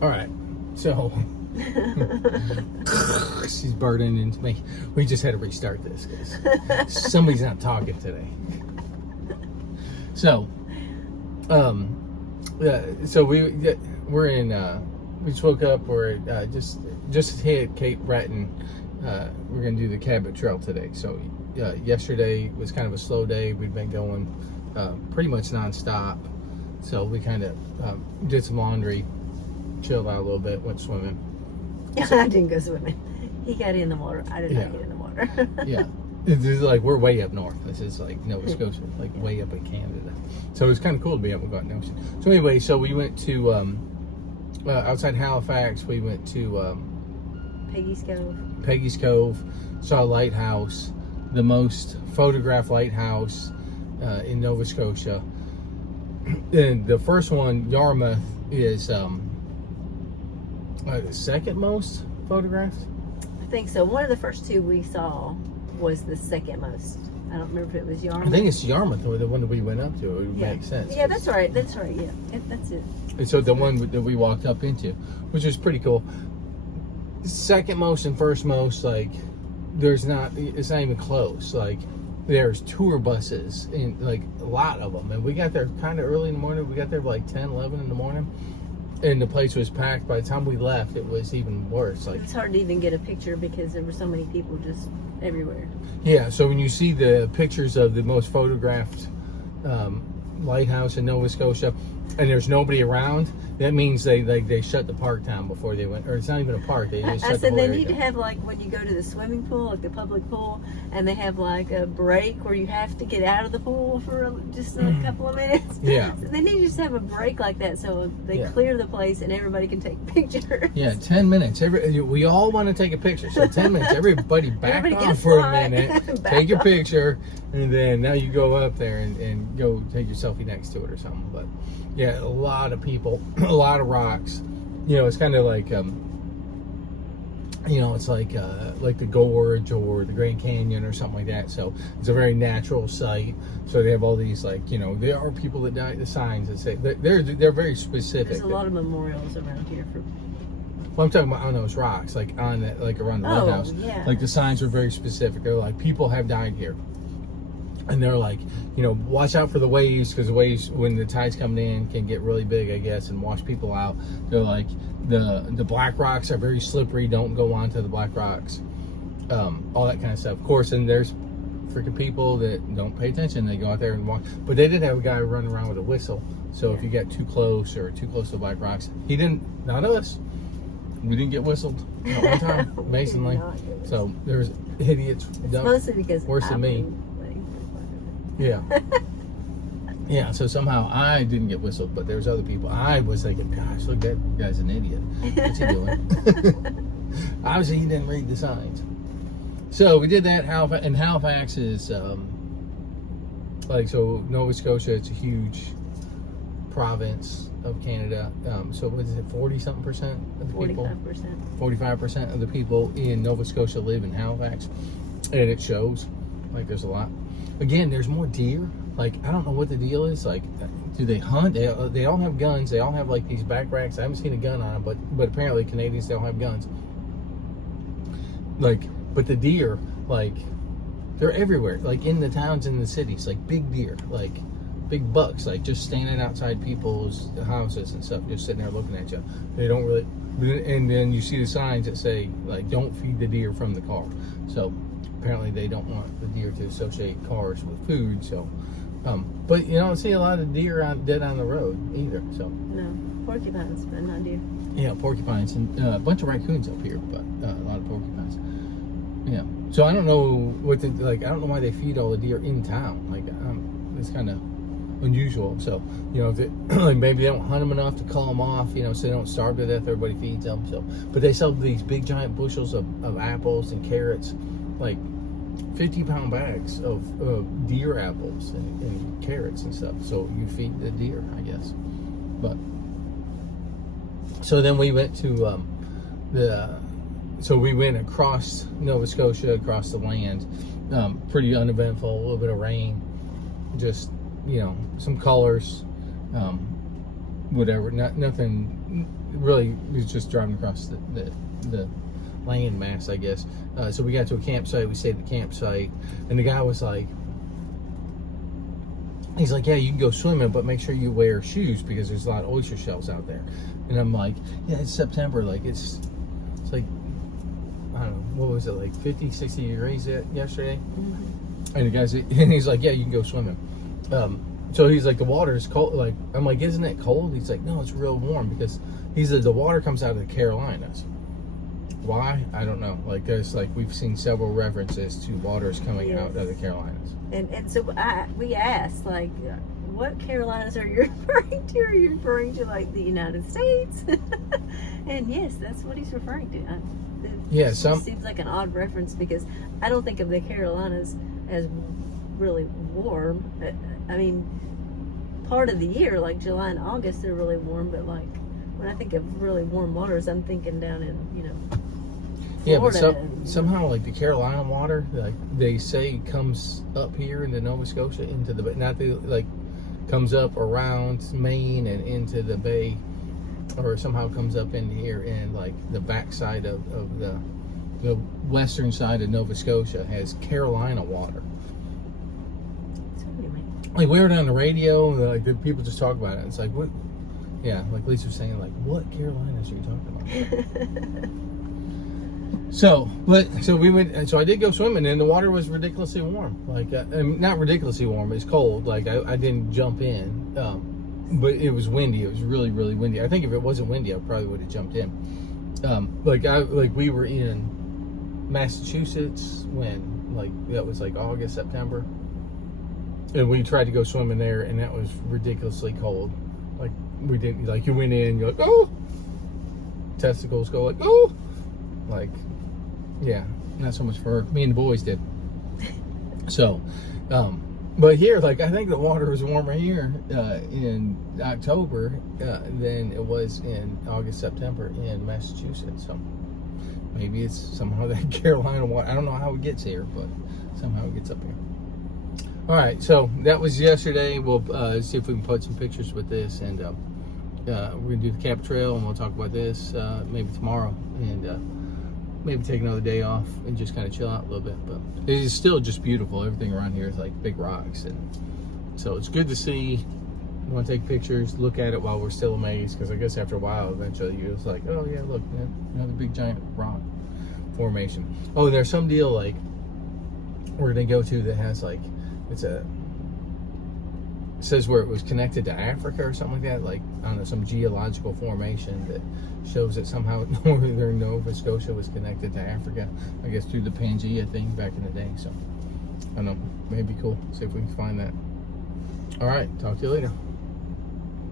All right, so she's burning into me. We just had to restart this because somebody's not talking today. So, so we're in. We just woke up. We're just hit Cape Breton. We're gonna do the Cabot Trail today. So yesterday was kind of a slow day. We've been going pretty much nonstop. So we kind of did some laundry, chilled out a little bit, went swimming. I didn't go swimming. He got in the water. I did not get in the water. Yeah. It's like we're way up north. This is like Nova Scotia, like way up in Canada. So it was kind of cool to be able to go out in the ocean. So anyway, so we went to outside Halifax. We went to Peggys Cove. Peggys Cove, saw a lighthouse, the most photographed lighthouse in Nova Scotia. And the first one, Yarmouth, is the second most photographed. I think so. One of the first two we saw was the second most. I don't remember if it was Yarmouth. I think it's Yarmouth, or the one that we went up to. It would make sense. Yeah, that's right. That's right. Yeah, that's it. And so the one that we walked up into, which was pretty cool. Second most and first most, like, it's not even close. Like, there's tour buses, and like a lot of them. And we got there kind of early in the morning. We got there like 10, 11 in the morning. And the place was packed. By the time we left, it was even worse. Like, it's hard to even get a picture because there were so many people just everywhere. Yeah, so when you see the pictures of the most photographed lighthouse in Nova Scotia, and there's nobody around, that means they shut the park down before they went, or it's not even a park. They just shut the whole they area need to down. have, like, when you go to the swimming pool, like the public pool, and they have like a break where you have to get out of the pool for just a couple of minutes. Yeah. So they need to just have a break like that so they clear the place and everybody can take pictures. Yeah, 10 minutes. We all want to take a picture, so 10 minutes. Everybody back Everybody off for a quiet. minute, Back take your off. picture, and then now you go up there and go take your selfie next to it or something. But yeah, a lot of people, a lot of rocks. You know, it's kind of like, you know, it's like the Gorge or the Grand Canyon or something like that. So it's a very natural site. So they have all these, like, you know, there are people that die. The signs that say they're very specific. There's a lot of memorials around here for. Well, I'm talking about on those rocks, like on that, like around the lighthouse. Yeah. Like the signs are very specific. They're like, people have died here. And they're like, you know, watch out for the waves, because the waves, when the tide's coming in, can get really big, I guess, and wash people out. They're like, the black rocks are very slippery. Don't go onto the black rocks. All that kind of stuff. Of course, and there's freaking people that don't pay attention. They go out there and walk. But they did have a guy running around with a whistle. So if you got too close or too close to the black rocks, he didn't, not us. We didn't get whistled not one time, amazingly. So there's idiots. Mostly because worse than me. Yeah. Yeah, so somehow I didn't get whistled, but there's other people. I was thinking, gosh, look, that guy's an idiot. What's he doing? Obviously, he didn't read the signs. So we did that. And Halifax is, like, so Nova Scotia, it's a huge province of Canada. So what is it, 40-something% of the people? 45% of the people in Nova Scotia live in Halifax. And it shows. Like, there's a lot. Again, there's more deer. Like, I don't know what the deal is. Like, do they hunt? They all have guns. They all have, like, these back racks. I haven't seen a gun on them, but apparently Canadians, they all have guns. Like, but the deer, like, they're everywhere. Like, in the towns and the cities. Like, big deer. Like, big bucks. Like, just standing outside people's houses and stuff. Just sitting there looking at you. They don't really... And then you see the signs that say, like, don't feed the deer from the car. So... apparently they don't want the deer to associate cars with food, so but you don't see a lot of deer dead on the road either. So no, porcupines, but not deer. Yeah, porcupines and a bunch of raccoons up here, but a lot of porcupines. Yeah, so I don't know what I don't know why they feed all the deer in town. Like, it's kind of unusual. So, you know, if it, like, maybe they don't hunt them enough to call them off, you know, so they don't starve to death. Everybody feeds them. So, but they sell these big giant bushels of apples and carrots, like 50-pound bags of deer apples and carrots and stuff. So you feed the deer, I guess. But so then we went to we went across Nova Scotia, across the land. Pretty uneventful. A little bit of rain, just, you know, some colors. whatever. Nothing really. We was just driving across the land mass, I guess. So we got to a campsite. We stayed at the campsite, and the guy was like, he's like, yeah, you can go swimming, but make sure you wear shoes because there's a lot of oyster shells out there. And I'm like, yeah, it's September. Like it's like, I don't know, what was it, like 50, 60 degrees yesterday? Mm-hmm. And the guy's, and he's like, yeah, you can go swimming. So he's like, the water is cold. Like, I'm like, isn't it cold? He's like, no, it's real warm because he said the water comes out of the Carolinas. Why? I don't know. Like, there's like, we've seen several references to waters coming out of the Carolinas. And so we asked, like, what Carolinas are you referring to? Are you referring to like the United States? And yes, that's what he's referring to. It seems like an odd reference because I don't think of the Carolinas as really warm. I mean, part of the year, like July and August, they're really warm. But like when I think of really warm waters, I'm thinking down in Florida. Yeah, but somehow like the Carolina water, like they say, comes up here into Nova Scotia into the bay, comes up around Maine and into the bay, or somehow comes up in here, and like the backside of the western side of Nova Scotia has Carolina water. Like we were on the radio, like the people just talk about it. It's like, what? Yeah, like Lisa was saying, like, what Carolinas are you talking about? So we went. So I did go swimming, and the water was ridiculously warm. Like, not ridiculously warm. It's cold. Like I didn't jump in, but it was windy. It was really, really windy. I think if it wasn't windy, I probably would have jumped in. We were in Massachusetts when that was like August, September. And we tried to go swimming there, and that was ridiculously cold. Like, we didn't, like, you went in, you're like, oh! Testicles go like, oh! Like, yeah, not so much for me and the boys did. So, but here, like, I think the water was warmer here in October than it was in August, September in Massachusetts. So, maybe it's somehow that Carolina water. I don't know how it gets here, but somehow it gets up here. All right, so that was yesterday. We'll see if we can put some pictures with this, and we're gonna do the Cap Trail, and we'll talk about this maybe tomorrow, and maybe take another day off and just kind of chill out a little bit. But it is still just beautiful. Everything around here is like big rocks, and so it's good to see. You want to take pictures, look at it while we're still amazed, because I guess after a while, eventually you're just like, oh yeah, look, another big giant rock formation. Oh, there's some deal like we're gonna go to that has like. It says where it was connected to Africa or something like that, like I don't know, some geological formation that shows that somehow northern Nova Scotia was connected to Africa, I guess through the Pangea thing back in the day. So I don't know, maybe cool. See if we can find that. All right, talk to you later.